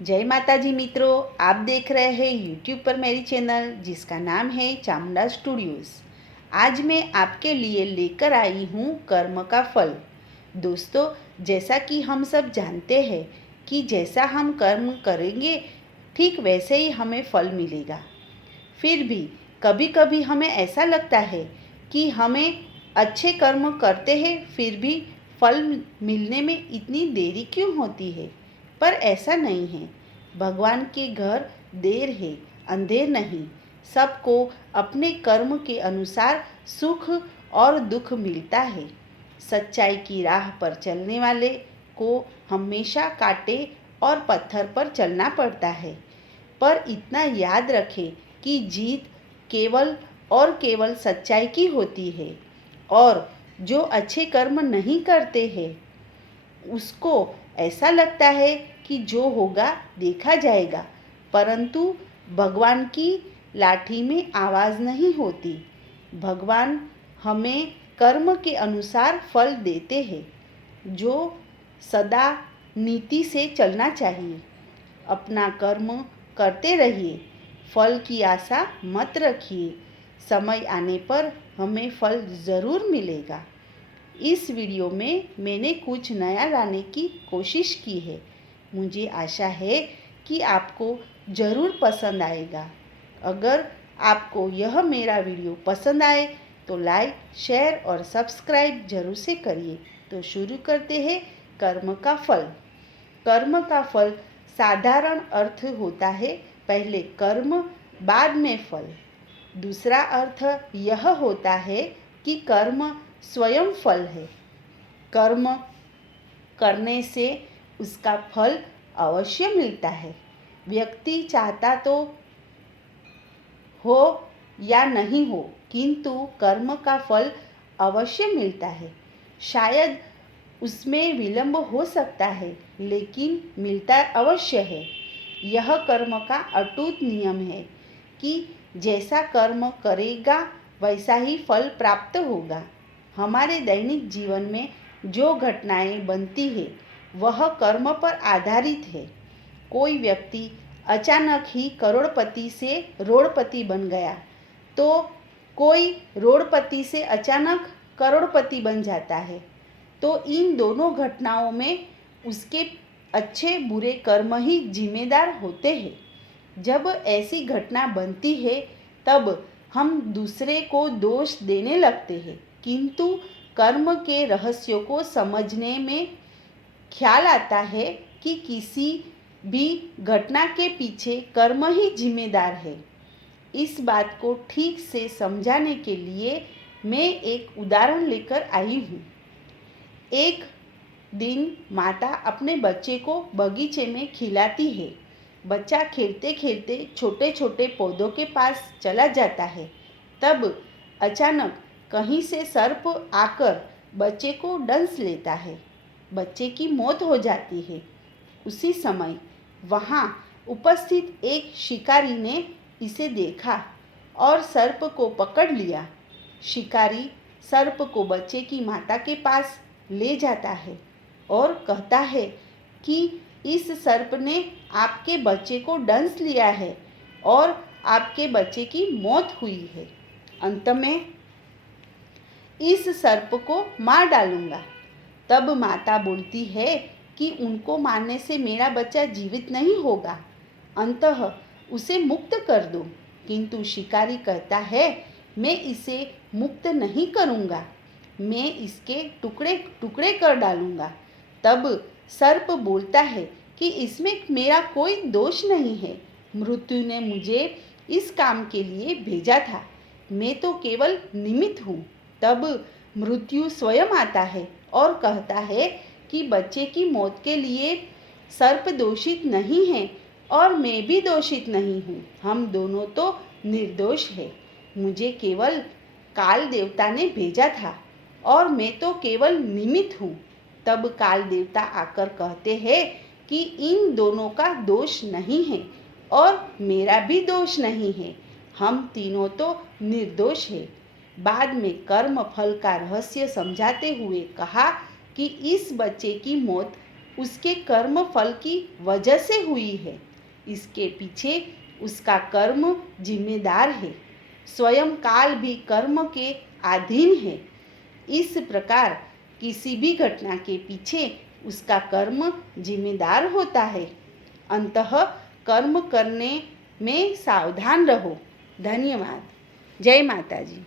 जय माता जी मित्रों, आप देख रहे हैं यूट्यूब पर मेरी चैनल जिसका नाम है चामुंडा स्टूडियोज़। आज मैं आपके लिए लेकर आई हूँ कर्म का फल। दोस्तों, जैसा कि हम सब जानते हैं कि जैसा हम कर्म करेंगे ठीक वैसे ही हमें फल मिलेगा। फिर भी कभी कभी हमें ऐसा लगता है कि हमें अच्छे कर्म करते हैं फिर भी फल मिलने में इतनी देरी क्यों होती है। पर ऐसा नहीं है। भगवान के घर देर है, अंधेर नहीं। सबको अपने कर्म के अनुसार सुख और दुख मिलता है। सच्चाई की राह पर चलने वाले को हमेशा कांटे और पत्थर पर चलना पड़ता है। पर इतना याद रखें कि जीत केवल और केवल सच्चाई की होती है। और जो अच्छे कर्म नहीं करते हैं उसको ऐसा लगता है कि जो होगा देखा जाएगा, परंतु भगवान की लाठी में आवाज़ नहीं होती। भगवान हमें कर्म के अनुसार फल देते हैं, जो सदा नीति से चलना चाहिए। अपना कर्म करते रहिए, फल की आशा मत रखिए। समय आने पर हमें फल ज़रूर मिलेगा। इस वीडियो में मैंने कुछ नया लाने की कोशिश की है। मुझे आशा है कि आपको ज़रूर पसंद आएगा। अगर आपको यह मेरा वीडियो पसंद आए तो लाइक, शेयर और सब्सक्राइब जरूर से करिए। तो शुरू करते हैं कर्म का फल। कर्म का फल साधारण अर्थ होता है पहले कर्म बाद में फल। दूसरा अर्थ यह होता है कि कर्म स्वयं फल है। कर्म करने से उसका फल अवश्य मिलता है। व्यक्ति चाहता तो हो या नहीं हो, किंतु कर्म का फल अवश्य मिलता है। शायद उसमें विलंब हो सकता है, लेकिन मिलता अवश्य है। यह कर्म का अटूट नियम है कि जैसा कर्म करेगा वैसा ही फल प्राप्त होगा। हमारे दैनिक जीवन में जो घटनाएं बनती है वह कर्म पर आधारित है। कोई व्यक्ति अचानक ही करोड़पति से रोड़पति बन गया, तो कोई रोड़पति से अचानक करोड़पति बन जाता है। तो इन दोनों घटनाओं में उसके अच्छे बुरे कर्म ही जिम्मेदार होते हैं। जब ऐसी घटना बनती है तब हम दूसरे को दोष देने लगते हैं, किंतु कर्म के रहस्यों को समझने में ख्याल आता है कि किसी भी घटना के पीछे कर्म ही जिम्मेदार है। इस बात को ठीक से समझाने के लिए मैं एक उदाहरण लेकर आई हूँ। एक दिन माता अपने बच्चे को बगीचे में खिलाती है। बच्चा खेलते खेलते छोटे छोटे पौधों के पास चला जाता है। तब अचानक कहीं से सर्प आकर बच्चे को डंस लेता है। बच्चे की मौत हो जाती है। उसी समय वहाँ उपस्थित एक शिकारी ने इसे देखा और सर्प को पकड़ लिया। शिकारी सर्प को बच्चे की माता के पास ले जाता है और कहता है कि इस सर्प ने आपके बच्चे को डंस लिया है और आपके बच्चे की मौत हुई है। अंत में इस सर्प को मार डालूंगा। तब माता बोलती है कि उनको मारने से मेरा बच्चा जीवित नहीं होगा, अंततः उसे मुक्त कर दो। किंतु शिकारी कहता है, मैं इसे मुक्त नहीं करूँगा, मैं इसके टुकड़े टुकड़े कर डालूँगा। तब सर्प बोलता है कि इसमें मेरा कोई दोष नहीं है। मृत्यु ने मुझे इस काम के लिए भेजा था, मैं तो केवल निमित्त हूँ। तब मृत्यु स्वयं आता है और कहता है कि बच्चे की मौत के लिए सर्प दोषित नहीं है और मैं भी दोषित नहीं हूँ। हम दोनों तो निर्दोष हैं। मुझे केवल काल देवता ने भेजा था और मैं तो केवल निमित्त हूँ। तब काल देवता आकर कहते हैं कि इन दोनों का दोष नहीं है और मेरा भी दोष नहीं है। हम तीनों तो निर्दोष हैं। बाद में कर्म फल का रहस्य समझाते हुए कहा कि इस बच्चे की मौत उसके कर्म फल की वजह से हुई है। इसके पीछे उसका कर्म जिम्मेदार है। स्वयं काल भी कर्म के अधीन है। इस प्रकार किसी भी घटना के पीछे उसका कर्म जिम्मेदार होता है। अंततः कर्म करने में सावधान रहो। धन्यवाद। जय माता जी।